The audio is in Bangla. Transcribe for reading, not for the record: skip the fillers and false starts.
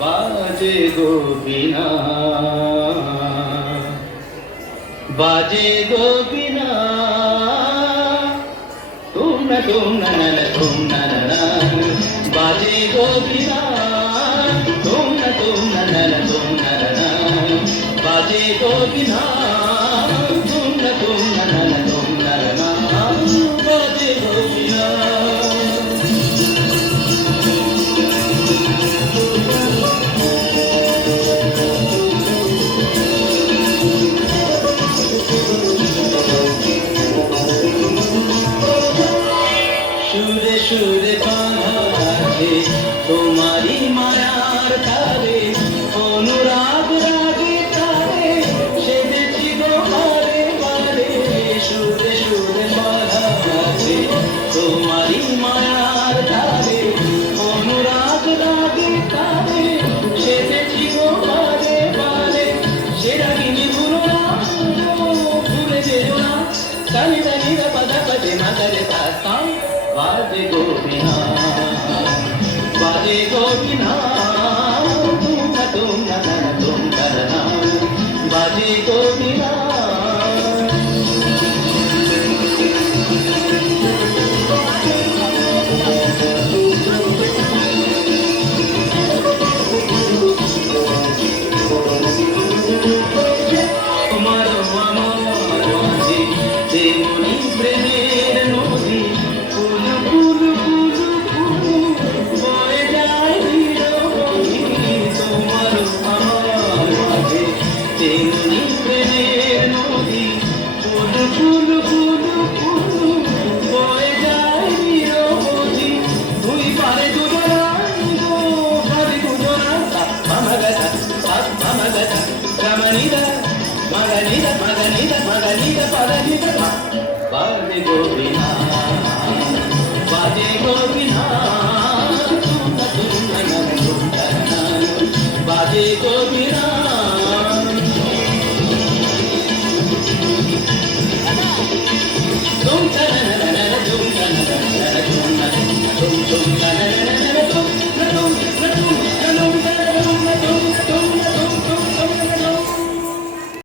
বাজে গো বিনা, বাজে গো বিনা, তুম না তুম না না, বাজে গো বিনা, তুম না তুম না না, বাজে গো বিনা, তুম না না, বাজে গো বিনা। সুরে সুরে বাঁধা আছে তোমারি মায়ার তারে, অনুরাগ রাগে তারে সেজেছি গো বারে বারে। সুরে সুরে বাঁধা আছে তোমারি মায়ার তারে, অনুরাগ রাগে তারে সেজেছি গো বারে বারে। সে রাগিনী ভুলো না, ভুলে যেও না, তানি তানি রা পাদা পাদে মাদারে তা। বাজে গো বিনা, বাজে গো বিনা, তুম না না, বাজে গো বিনা। তোমার আমার মাঝে যেমনি প্রেমের নদী, তেমনি প্রেমের নদী ফুল ফুল ফুল ফুল বয়ে যায় নিরবধি। দুই পারে দুজনাই গো পারে দুজনা, মামাগাছা মামাগাছা রামানিদা মাগানিদা মাগানিদা মাগানিদা পারানিদা। বাজে গো বিনা, বাজে গো বিনা।